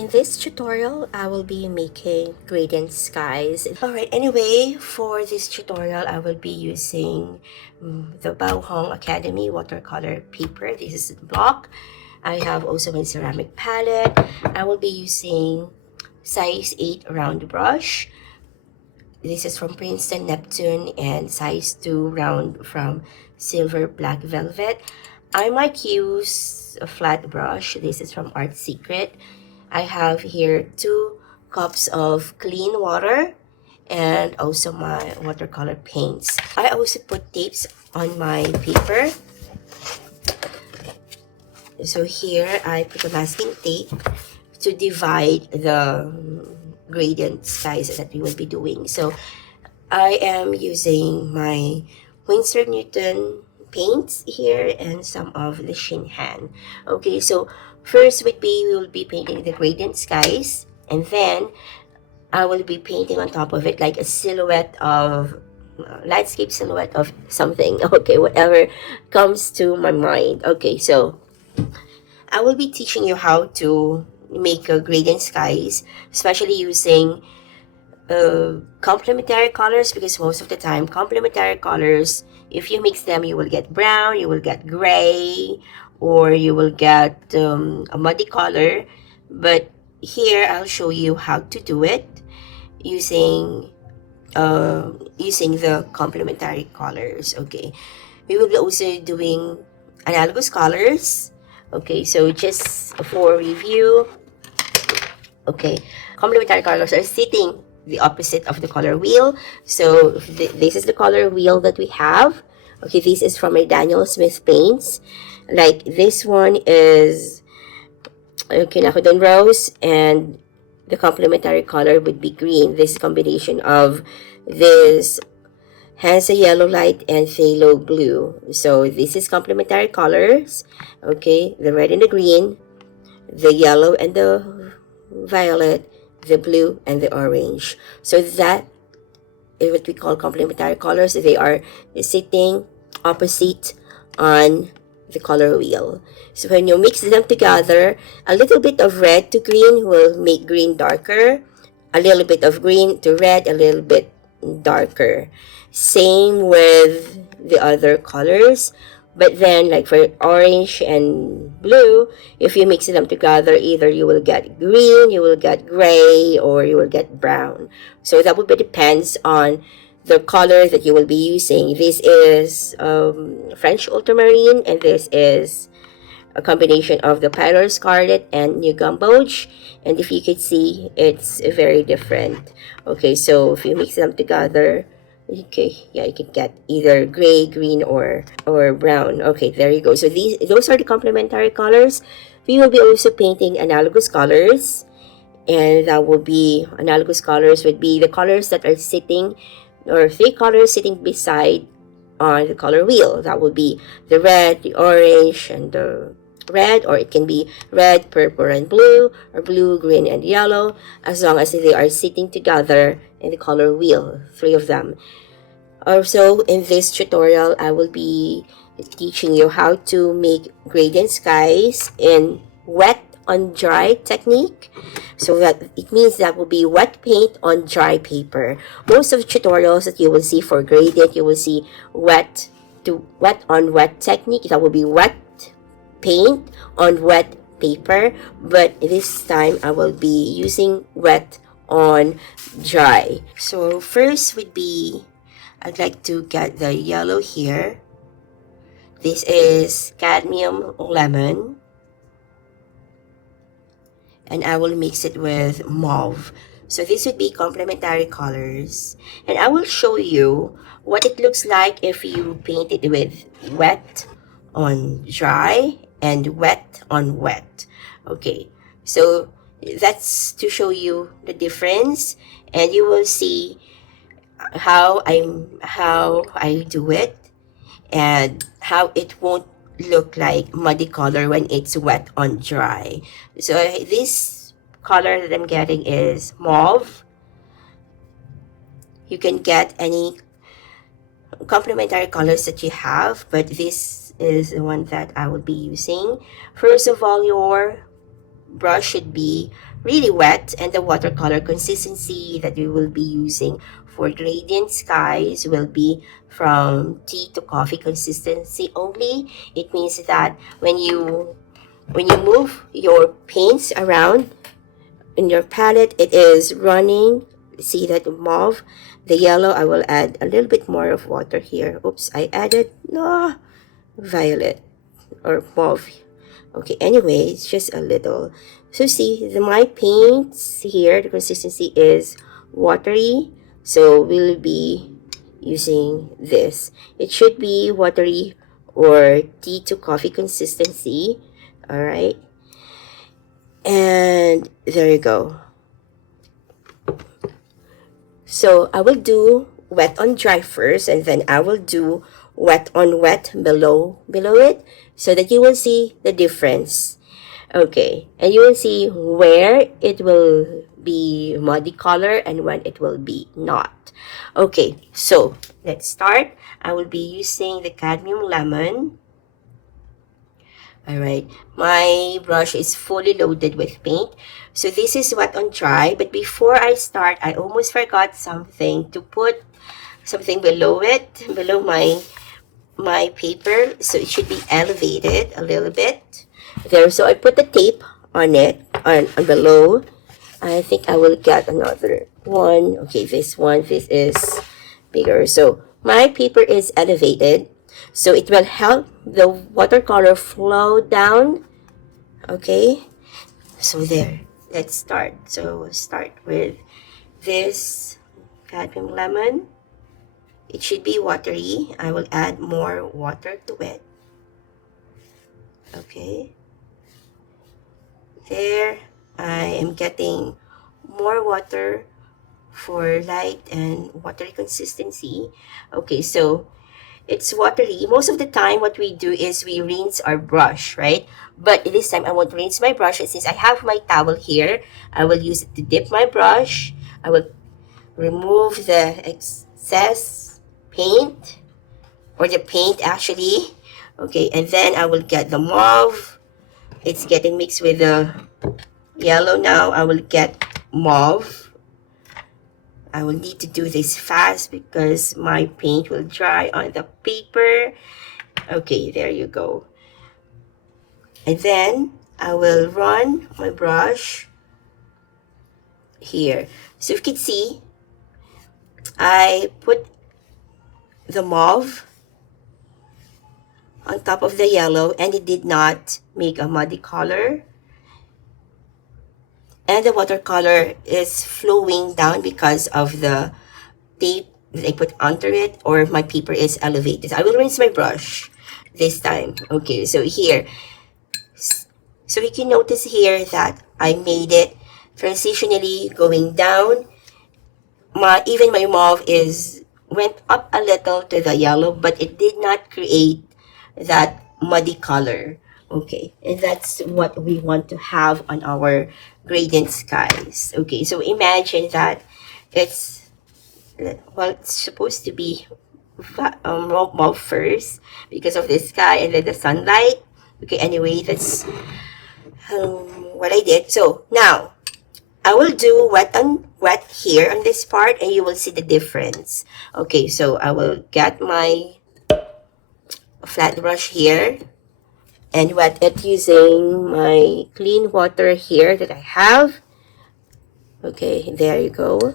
In this tutorial, I will be making gradient skies. Alright, anyway, for this tutorial, I will be using the Baohong Academy watercolor paper. This is the block. I have also a ceramic palette. I will be using size 8 round brush. This is from Princeton Neptune, and size 2 round from Silver Black Velvet. I might use a flat brush. This is from Art Secret. I have here 2 cups of clean water and also my watercolor paints. I also put tapes on my paper. So here I put a masking tape to divide the gradient skies that we will be doing. So I am using my Winsor Newton paints here and some of the Shinhan. Okay, so first we will be painting the gradient skies, and then I will be painting on top of it like a silhouette of landscape silhouette of something. Okay, whatever comes to my mind. Okay, so I will be teaching you how to make a gradient skies, especially using complementary colors, because most of the time complementary colors, if you mix them, you will get brown, you will get gray, or you will get a muddy color. But here I'll show you how to do it using the complementary colors. Okay, we will be also doing analogous colors. Okay, so just for review, okay, complementary colors are sitting the opposite of the color wheel. So this is the color wheel that we have. Okay, this is from my Daniel Smith paints. Like this one is Quinacridone Rose, and the complementary color would be green. This combination of this has a yellow light and phthalo blue. So this is complementary colors. Okay, the red and the green, the yellow and the violet, the blue and the orange. So that is what we call complementary colors. They are sitting opposite on the color wheel. So when you mix them together, a little bit of red to green will make green darker, a little bit of green to red, a little bit darker. Same with the other colors. But then, like for orange and blue, if you mix them together, either you will get green, you will get gray, or you will get brown. So that would be depends on the color that you will be using. This is French ultramarine, and this is a combination of the Pylar Scarlet and New Gamboge. And if you could see, it's very different. Okay, so if you mix them together, okay, yeah, you can get either gray, green, or brown. Okay, there you go. So those are the complementary colors. We will be also painting analogous colors, and that will be analogous colors would be the colors that are sitting, or 3 colors sitting beside on the color wheel. That would be the red, the orange, and the red, or it can be red, purple, and blue, or blue, green, and yellow, as long as they are sitting together in the color wheel, 3 of them. Also, in this tutorial, I will be teaching you how to make gradient skies in wet on dry technique. So that it means that will be wet paint on dry paper. Most of the tutorials that you will see for gradient, you will see wet on wet technique. That will be wet paint on wet paper, but this time I will be using wet on dry. So first would be, I'd like to get the yellow here. This is Cadmium Lemon, and I will mix it with Mauve. So this would be complementary colors, and I will show you what it looks like if you paint it with wet on dry and wet on wet. Okay, so that's to show you the difference, and you will see how I do it, and how it won't look like muddy color when it's wet on dry. So this color that I'm getting is mauve. You can get any complementary colors that you have, but this is the one that I will be using. First of all, your brush should be really wet, and the watercolor consistency that we will be using for gradient skies will be from tea to coffee consistency only. It means that when you move your paints around in your palette, it is running. See that mauve, the yellow, I will add a little bit more of water here. Oops, I added no violet or mauve. Okay, anyway, it's just a little. So see, my paints here, the consistency is watery. So we'll be using this. It should be watery or tea to coffee consistency. All right. And there you go. So I will do wet on dry first, and then I will do wet on wet below it, so that you will see the difference. Okay, and you will see where it will be muddy color and when it will be not. Okay, so let's start. I will be using the cadmium lemon. Alright, my brush is fully loaded with paint. So this is wet on dry, but before I start, I almost forgot something, to put something below it, below my paper, so it should be elevated a little bit. There, so I put the tape on it, on below. I think I will get another one. Okay, this is bigger. So my paper is elevated, so it will help the watercolor flow down. Okay, so there, let's start. So start with this cadmium lemon. It should be watery. I will add more water to it. Okay, there, I am getting more water for light and watery consistency. Okay, so it's watery. Most of the time, what we do is we rinse our brush, right? But this time, I won't rinse my brush. And since I have my towel here, I will use it to dip my brush. I will remove the excess paint, or the paint actually. Okay, and then I will get the mauve. It's getting mixed with the yellow now. I will get mauve. I will need to do this fast because my paint will dry on the paper. Okay, there you go. And then I will run my brush here. So you can see, I put the mauve on top of the yellow, and it did not make a muddy color. And the watercolor is flowing down because of the tape that I put under it, or my paper is elevated. I will rinse my brush this time. Okay, so here, so we can notice here that I made it transitionally going down. Even my mauve went up a little to the yellow, but it did not create that muddy color. Okay, and that's what we want to have on our gradient skies. Okay, so imagine that it's, well, it's supposed to be mauve first because of the sky and then the sunlight. Okay, anyway, that's what I did. So now I will do wet on wet here on this part, and you will see the difference. Okay, so I will get my flat brush here and wet it using my clean water here that I have. Okay, there you go.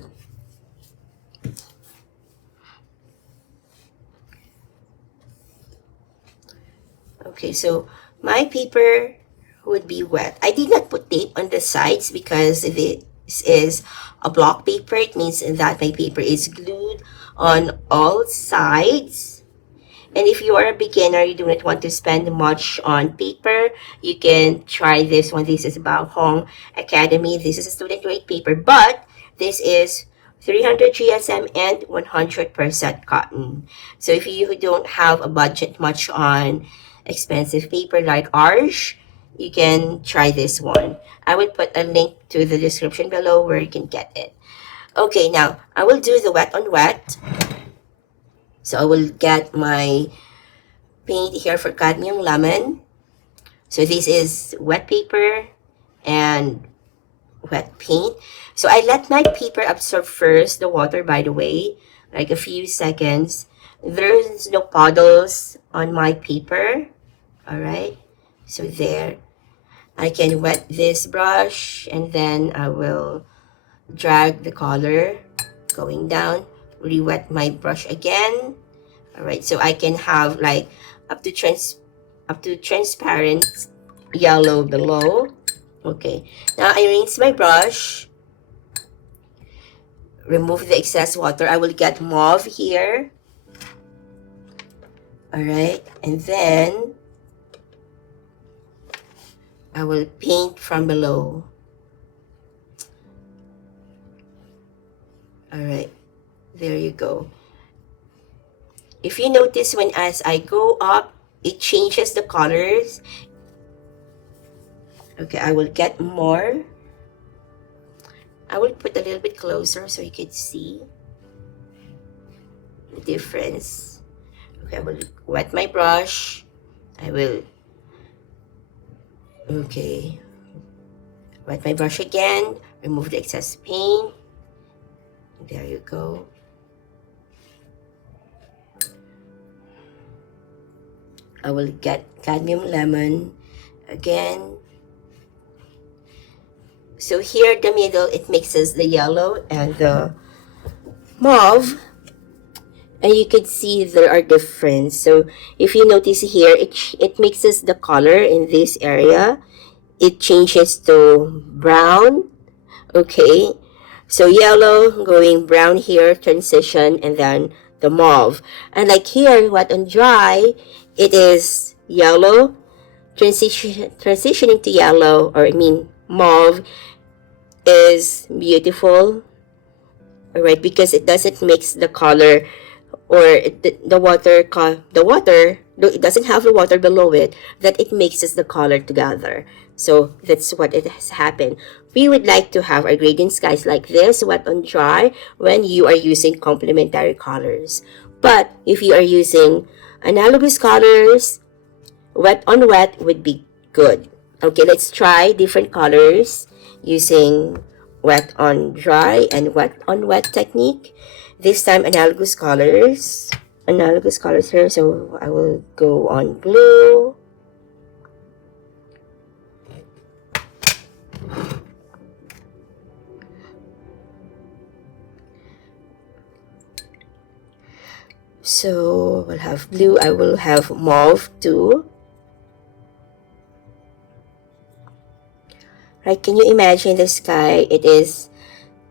Okay, so my paper would be wet. I did not put tape on the sides because this is a block paper. It means that my paper is glued on all sides. And if you are a beginner, you do not want to spend much on paper, you can try this one. This is Baohong Academy. This is a student grade paper, but this is 300 GSM and 100% cotton. So if you don't have a budget much on expensive paper like ours, you can try this one. I will put a link to the description below where you can get it. Okay, now I will do the wet on wet. So I will get my paint here for cadmium lemon. So this is wet paper and wet paint. So I let my paper absorb first the water, by the way, like a few seconds. There's no puddles on my paper. All right, so there. I can wet this brush and then I will drag the color going down, re-wet my brush again. All right, so I can have like up to transparent yellow below. Okay, now I rinse my brush, remove the excess water. I will get mauve here. All right, and then I will paint from below. All right, there you go. If you notice, when as I go up, it changes the colors. Okay, I will get more. I will put a little bit closer so you can see the difference. Okay, I will wet my brush. I will, okay, wet my brush again, remove the excess paint. There you go. I will get cadmium lemon again. So here, the middle, it mixes the yellow and the mauve. And you can see there are difference. So if you notice here, it mixes the color in this area. It changes to brown. Okay. So yellow going brown here, transition, and then the mauve. And like here, wet on dry, it is yellow, transitioning to yellow, or I mean mauve is beautiful. Alright, because it doesn't mix the color, or the water, though it doesn't have the water below it, that it mixes the color together. So that's what it has happened. We would like to have our gradient skies like this, wet on dry, when you are using complementary colors. But if you are using analogous colors, wet on wet would be good. Okay, let's try different colors using wet on dry and wet on wet technique. This time analogous colors here. So I will go on blue. So we'll have blue. I will have mauve too. Right, can you imagine the sky? It is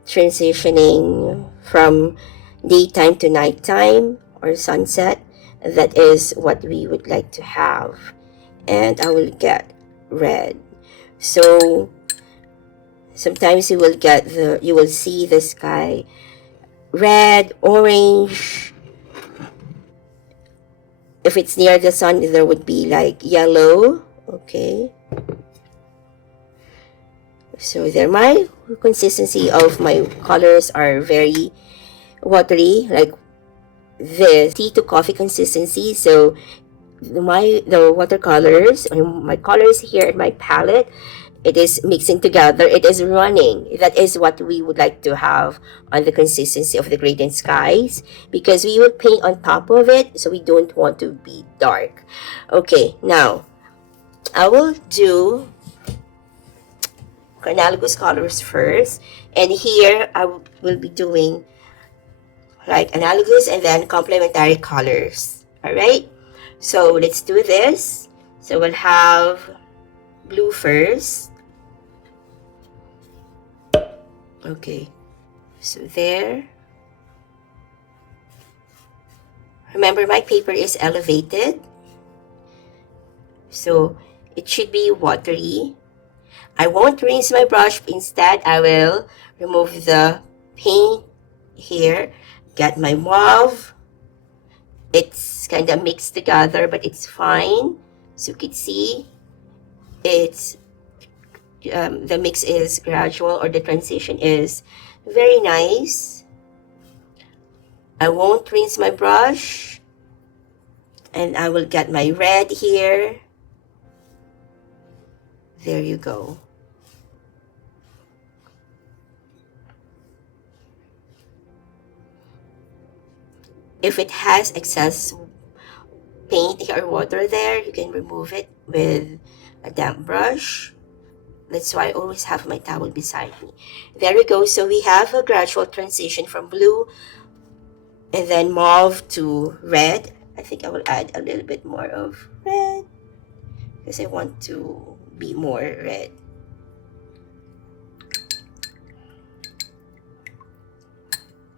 transitioning from daytime to nighttime or sunset. That is what we would like to have. And I will get red. So sometimes you will see the sky red, orange. If it's near the sun, there would be like yellow. Okay. So there, my consistency of my colors are very watery, like this tea to coffee consistency. So the watercolors, my colors here in my palette, it is mixing together, it is running. That is what we would like to have on the consistency of the gradient skies, because we will paint on top of it, so we don't want to be dark. Okay, now I will do analogous colors first, and here I will be doing like analogous and then complementary colors. All right, so let's do this. So we'll have blue first. Okay, so there. Remember, my paper is elevated, so it should be watery. I won't rinse my brush. Instead, I will remove the paint here, get my mauve. It's kind of mixed together, but it's fine. So you can see it's the mix is gradual, or the transition is very nice. I won't rinse my brush, and I will get my red here. There you go. if it has excess paint or water there, you can remove it with a damp brush. That's why I always have my towel beside me. There we go. So we have a gradual transition from blue and then mauve to red. I think I will add a little bit more of red because I want to be more red.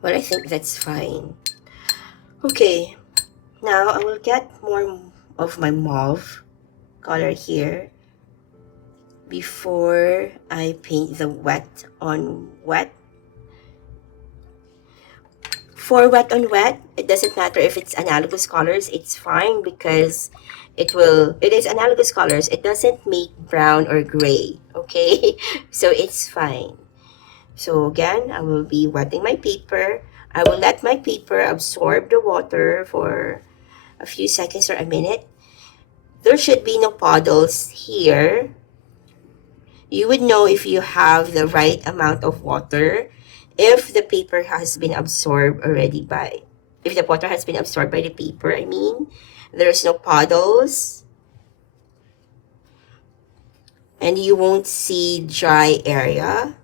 But I think that's fine. Okay, now I will get more of my mauve color here before I paint the wet on wet. For wet on wet, it doesn't matter if it's analogous colors, it's fine because it is analogous colors. It doesn't make brown or gray, okay? So it's fine. So again, I will be wetting my paper. I will let my paper absorb the water for a few seconds or a minute. There should be no puddles here. You would know if you have the right amount of water if the paper has been absorbed already by, if the water has been absorbed by the paper, I mean, there's no puddles. And you won't see dry area.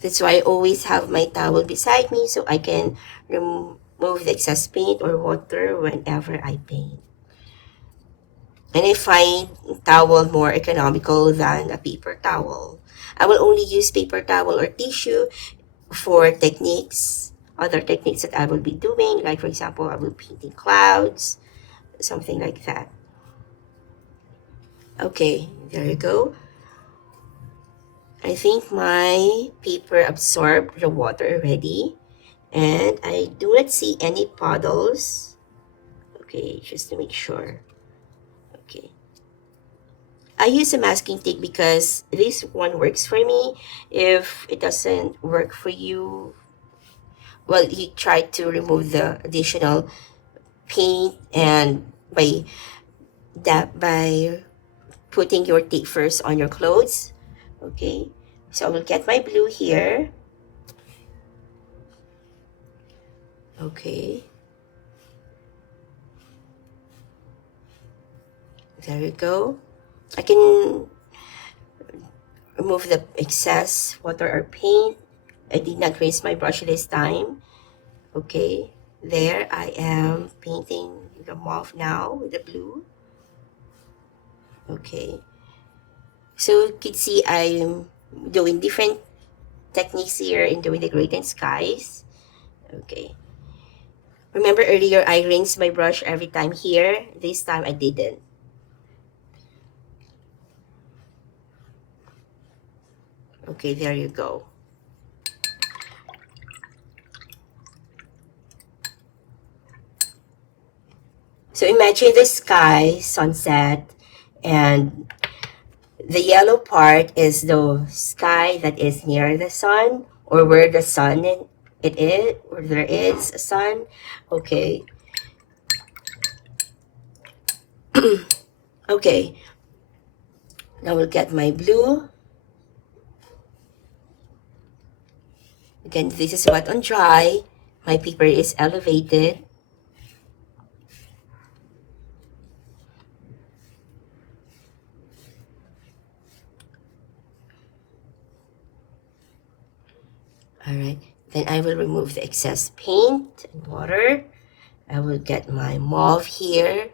That's why I always have my towel beside me so I can remove the excess paint or water whenever I paint. And I find towel more economical than a paper towel. I will only use paper towel or tissue for techniques, other techniques that I will be doing. Like for example, I will be painting clouds, something like that. Okay, there you go. I think my paper absorbed the water already. And I do not see any puddles. Okay, just to make sure. Okay. I use a masking tape because this one works for me. If it doesn't work for you, well, you try to remove the additional paint and by putting your tape first on your clothes. Okay, so I will get my blue here. Okay, there you go. I can remove the excess water or paint. I did not rinse my brush this time. Okay, there I am painting the mauve now with the blue. Okay, so you can see I'm doing different techniques here in doing the gradient skies. Okay, remember earlier I rinsed my brush every time here. This time I didn't. Okay, there you go. So imagine the sky, sunset, and the yellow part is the sky that is near the sun or where the sun it is, where there is a sun. Okay. Okay. Now we'll get my blue. Again, this is wet on dry. My paper is elevated. Alright, then I will remove the excess paint and water. I will get my mauve here.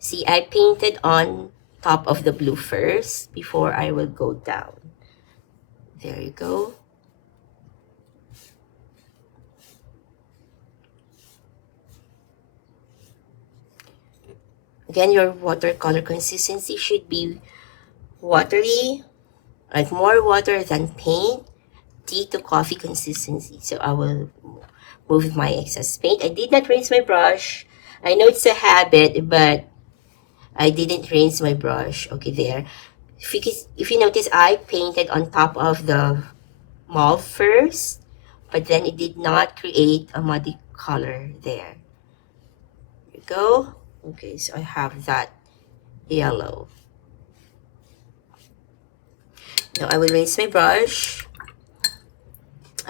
See, I painted on top of the blue first before I will go down. There you go. Again, your watercolor consistency should be watery, like more water than paint, tea to coffee consistency. So I will move my excess paint. I did not rinse my brush. I know it's a habit, but I didn't rinse my brush. Okay, there. If you notice, I painted on top of the mauve first, but then it did not create a muddy color there. There you go. Okay, so I have that yellow. Now I will rinse my brush.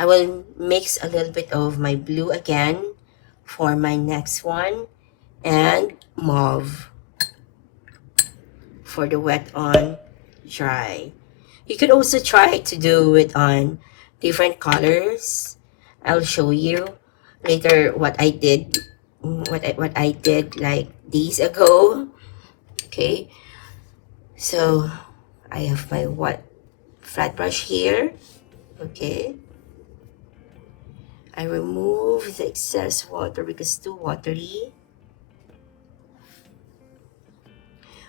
I will mix a little bit of my blue again for my next one, and mauve for the wet on dry. You could also try to do it on different colors. I'll show you later what I did, what I did like days ago. Okay, so I have my flat brush here. Okay, I remove the excess water because it's too watery.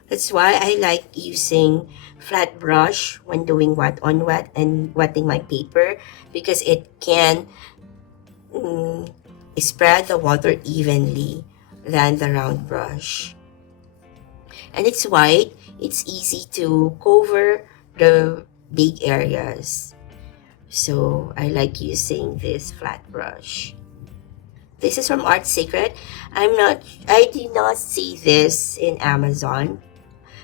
That's why I like using flat brush when doing wet on wet and wetting my paper, because it can spread the water evenly than the round brush. And it's white, it's easy to cover the big areas. So I like using this flat brush. This is from Art Secret. I did not see this in Amazon,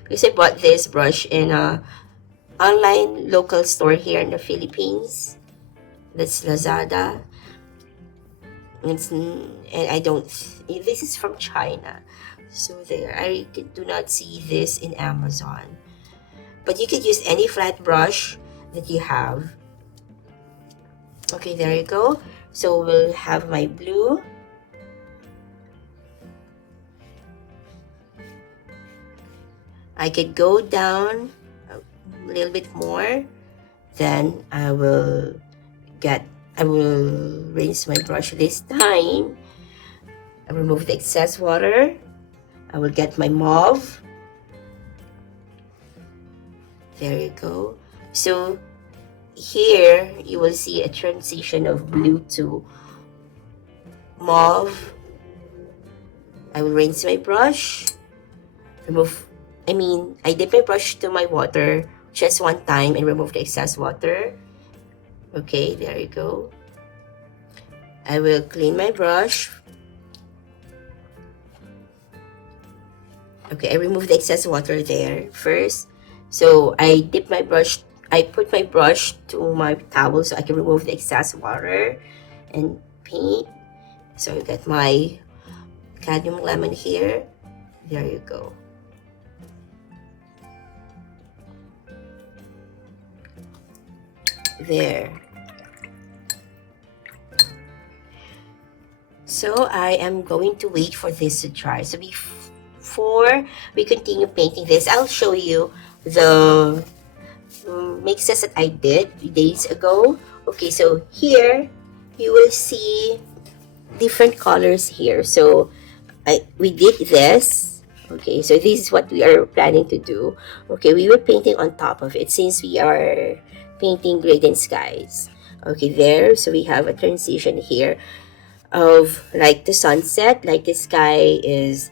because I bought this brush in a online local store here in the Philippines. That's Lazada. And I don't, this is from China. So there, I do not see this in Amazon. But you could use any flat brush that you have. Okay, there you go. So we'll have my blue. I could go down a little bit more. Then I will rinse my brush this time. I remove the excess water. I will get my mauve. There you go. So here you will see a transition of blue to mauve. I will rinse my brush. I dip my brush to my water just one time and remove the excess water. Okay, there you go. I will clean my brush. Okay, I remove the excess water there first. So I put my brush to my towel so I can remove the excess water and paint. So I got my cadmium lemon here. There you go. There. So I am going to wait for this to dry. So before we continue painting this, I'll show you the mixes that I did 3 days ago. Okay, so here you will see different colors here. So we did this. Okay, so this is what we are planning to do. Okay, we were painting on top of it since we are painting gradient skies. Okay, there. So we have a transition here of like the sunset, like the sky is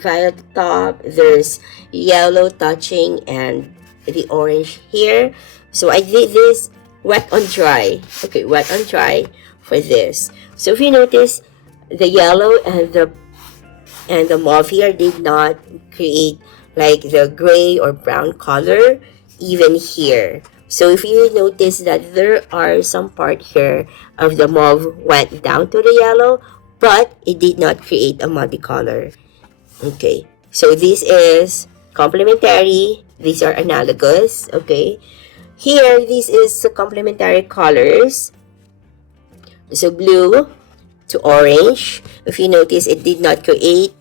violet top, there's yellow touching and the orange here. So I did this wet on dry. Okay, wet on dry for this. So if you notice, the yellow and the mauve here did not create like the gray or brown color even here. So if you notice that there are some part here of the mauve went down to the yellow, but it did not create a muddy color. Okay, so this is complementary. These are analogous. Okay, here this is the complementary colors. So blue to orange. If you notice, it did not create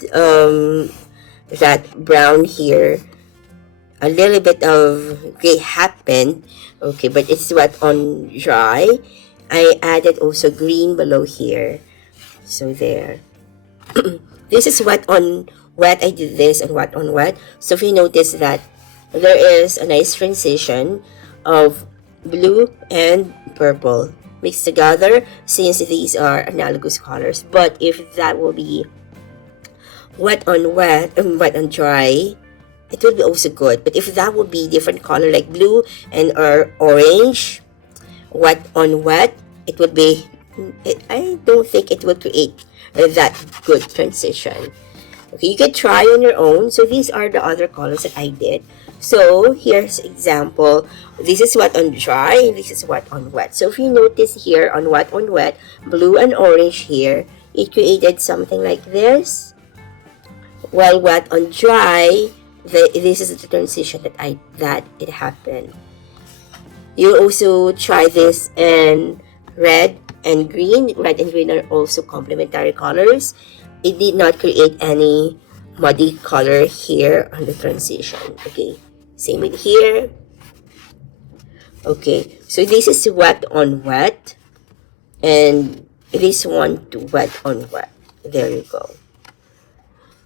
that brown here. A little bit of gray happened, okay, but it's wet on dry. I added also green below here. So there. This is wet on wet. I did this and wet on wet. So if you notice that there is a nice transition of blue and purple mixed together, since these are analogous colors. But if that will be wet on wet and wet on dry, it will be also good. But if that would be different color like blue and or orange, wet on wet, it would be, I don't think it would create that good transition. Okay, you can try on your own. So these are the other colors that I did. So here's example. This is what on dry, and this is what on wet. So if you notice here on what on wet, blue and orange here, it created something like this. While wet on dry, this is the transition that it happened. You also try this in red and green. Red and green are also complementary colors. It did not create any muddy color here on the transition. Okay, same with here. Okay, so this is wet on wet, and this one to wet on wet. There you go.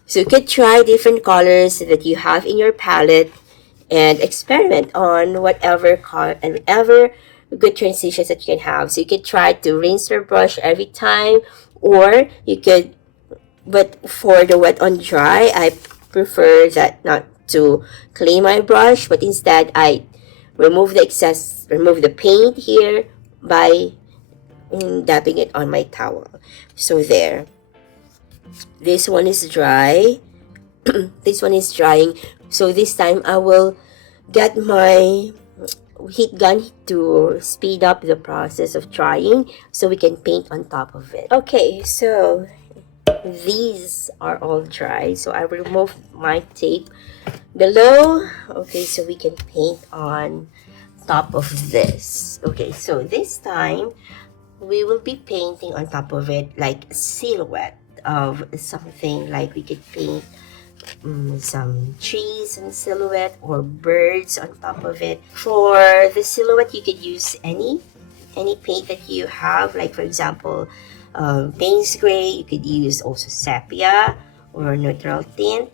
So you can try different colors that you have in your palette and experiment on whatever color and whatever good transitions that you can have. So you can try to rinse your brush every time, or you could, but for the wet on dry, I prefer that not to clean my brush, but instead I remove the paint here by dabbing it on my towel. So there. This one is dry. This one is drying. So this time I will get my heat gun to speed up the process of drying so we can paint on top of it. Okay, so these are all dry. So I remove my tape below. Okay, so we can paint on top of this. Okay, so this time we will be painting on top of it like a silhouette of something, like we could paint some trees and silhouette or birds on top of it. For the silhouette, you could use any paint that you have, like for example Payne's gray. You could use also sepia or neutral tint,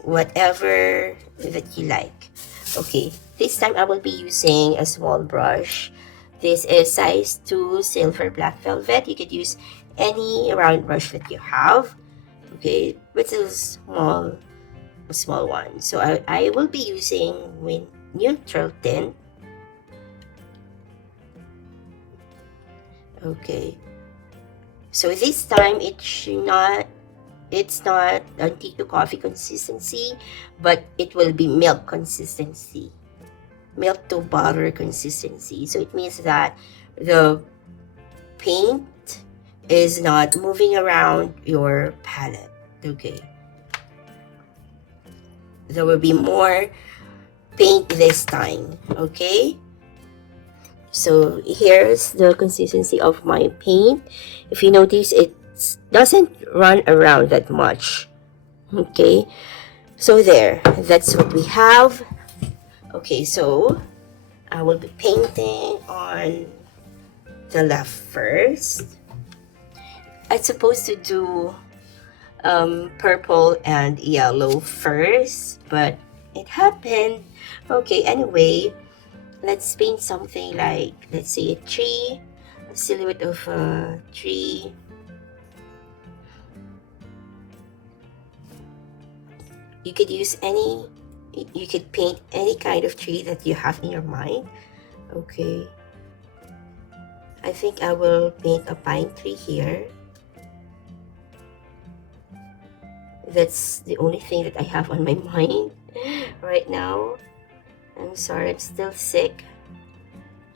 whatever that you like. Okay, this time I will be using a small brush. This is size 2 silver black velvet. You could use any round brush that you have. Okay, but it's a small one. So I will be using neutral tint. Okay, so this time it's not tea to coffee consistency, but it will be milk consistency, milk to butter consistency. So it means that the paint is not moving around your palette. Okay, there will be more paint this time. Okay, so here's the consistency of my paint. If you notice, it doesn't run around that much. Okay, so there, that's what we have. Okay, so I will be painting on the left first. I'm supposed to do purple and yellow first, but it happened. Okay, anyway, let's paint something like, let's say a tree, a silhouette of a tree. You could paint any kind of tree that you have in your mind. Okay, I think I will paint a pine tree here. That's the only thing that I have on my mind right now. I'm sorry, I'm still sick.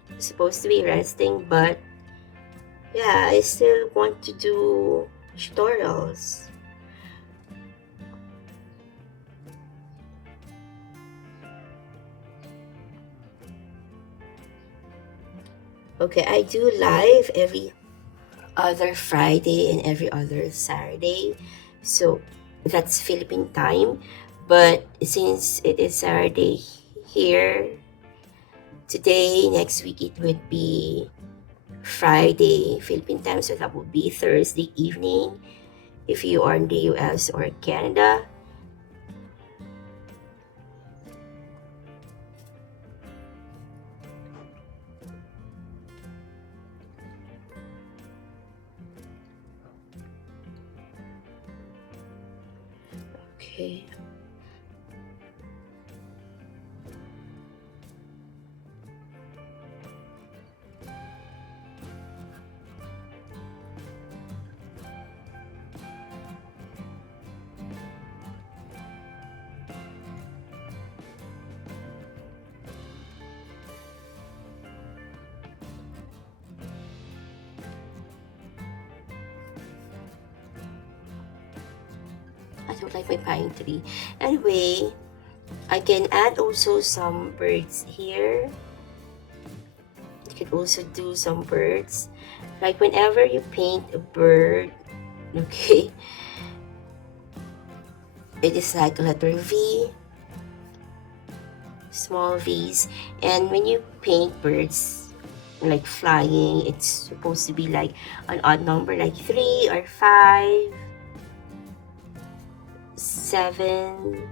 I'm supposed to be resting, but yeah, I still want to do tutorials. Okay, I do live every other Friday and every other Saturday. So that's Philippine time. But since it is Saturday here, today, next week it would be Friday Philippine time. So that would be Thursday evening if you are in the US or Canada. Okay. don't like my pine tree. Anyway, I can add also some birds here. You can also do some birds. Like whenever you paint a bird, okay, it is like a letter V, small V's. And when you paint birds like flying, it's supposed to be like an odd number, like 3 or 5, 7.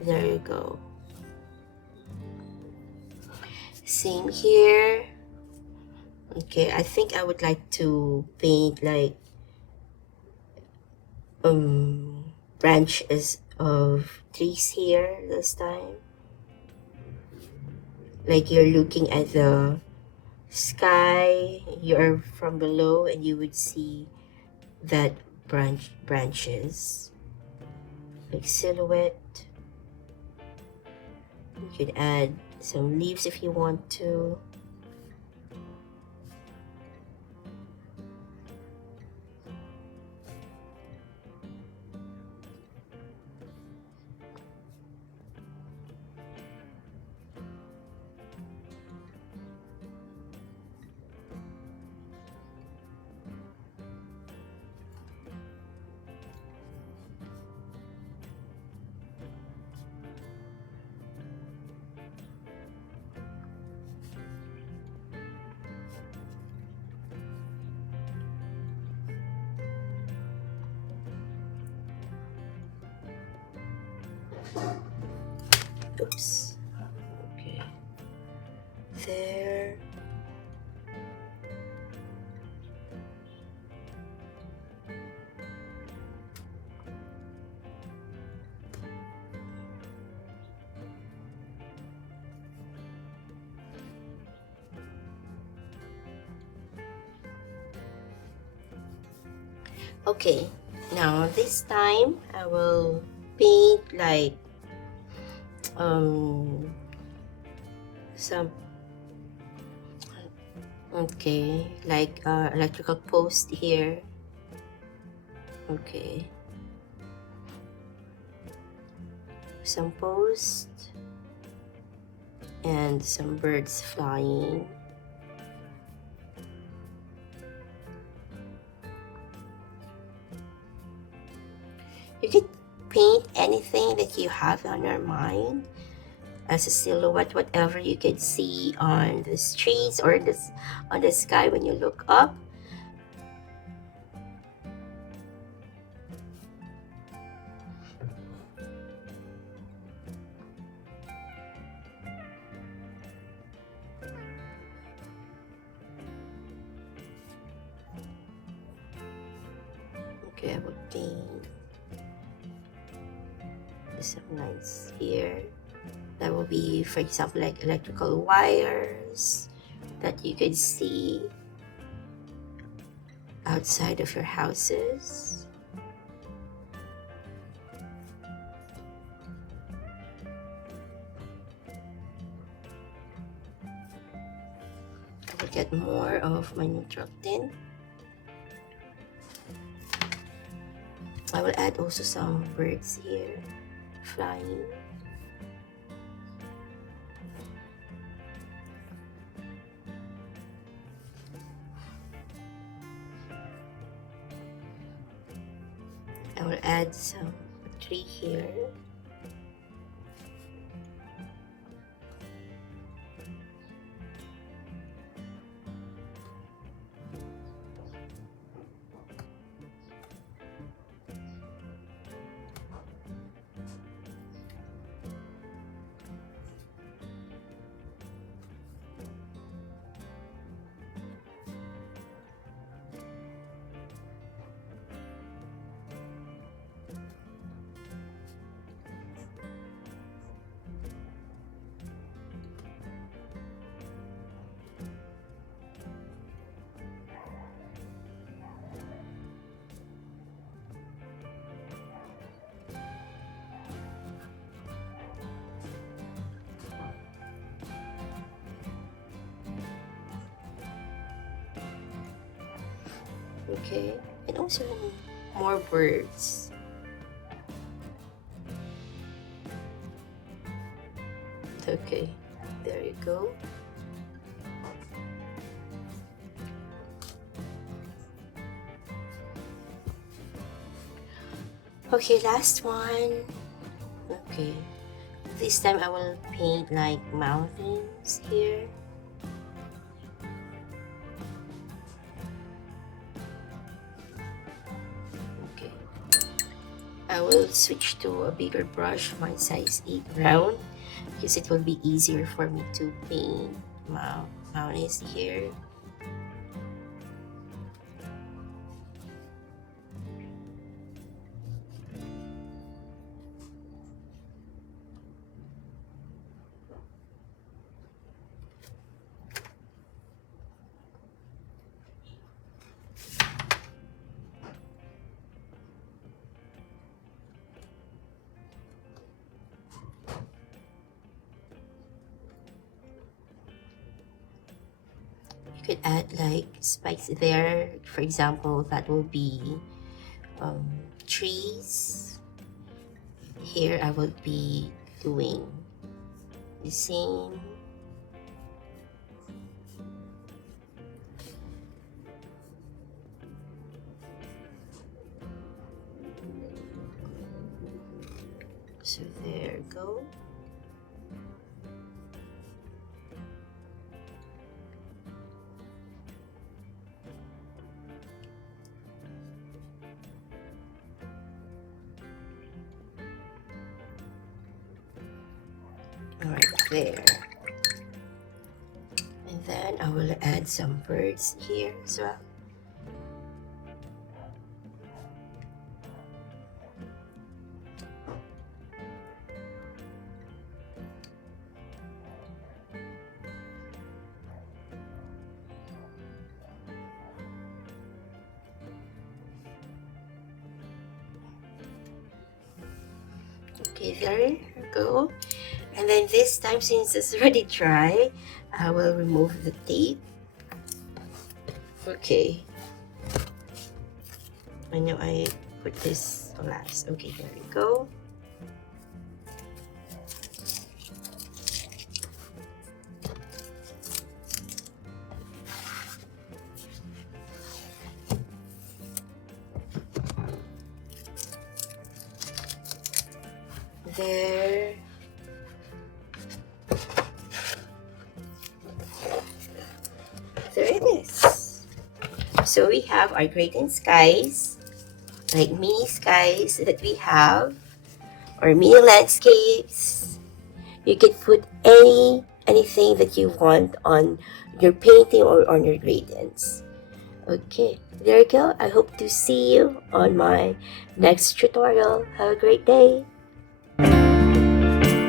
There you go. Same here. Okay, I think I would like to paint like branches of trees here this time. Like you're looking at the sky, you're from below and you would see that branches, like silhouette. You could add some leaves if you want to. Oops. Okay. There. Okay. Now this time I will paint like some like electrical post here. Okay, some post and some birds flying. You could paint anything that you have on your mind as a silhouette, whatever you could see on the streets or on the sky when you look up. Okay, I will paint some lines here. That will be, for example, like electrical wires that you could see outside of your houses. I will get more of my neutral tint. I will add also some birds here flying. I will add some tree here. Okay, and also more birds. Okay, there you go. Okay, last one. Okay, this time I will paint like mountains here. Okay, I will switch to a bigger brush, my size 8 round, because it will be easier for me to paint mountains here. You could add like spikes there. For example, that will be trees. Here I will be doing the same. So there you go. Right there. And then I will add some birds here as well. Okay, there you go. And then this time, since it's already dry, I will remove the tape. Okay. I know I put this last. Okay, there you go. There. There it is. So we have our great in skies, like mini skies that we have, or mini landscapes. You could put anything that you want on your painting or on your gradients. Okay, there you go. I hope to see you on my next tutorial. Have a great day.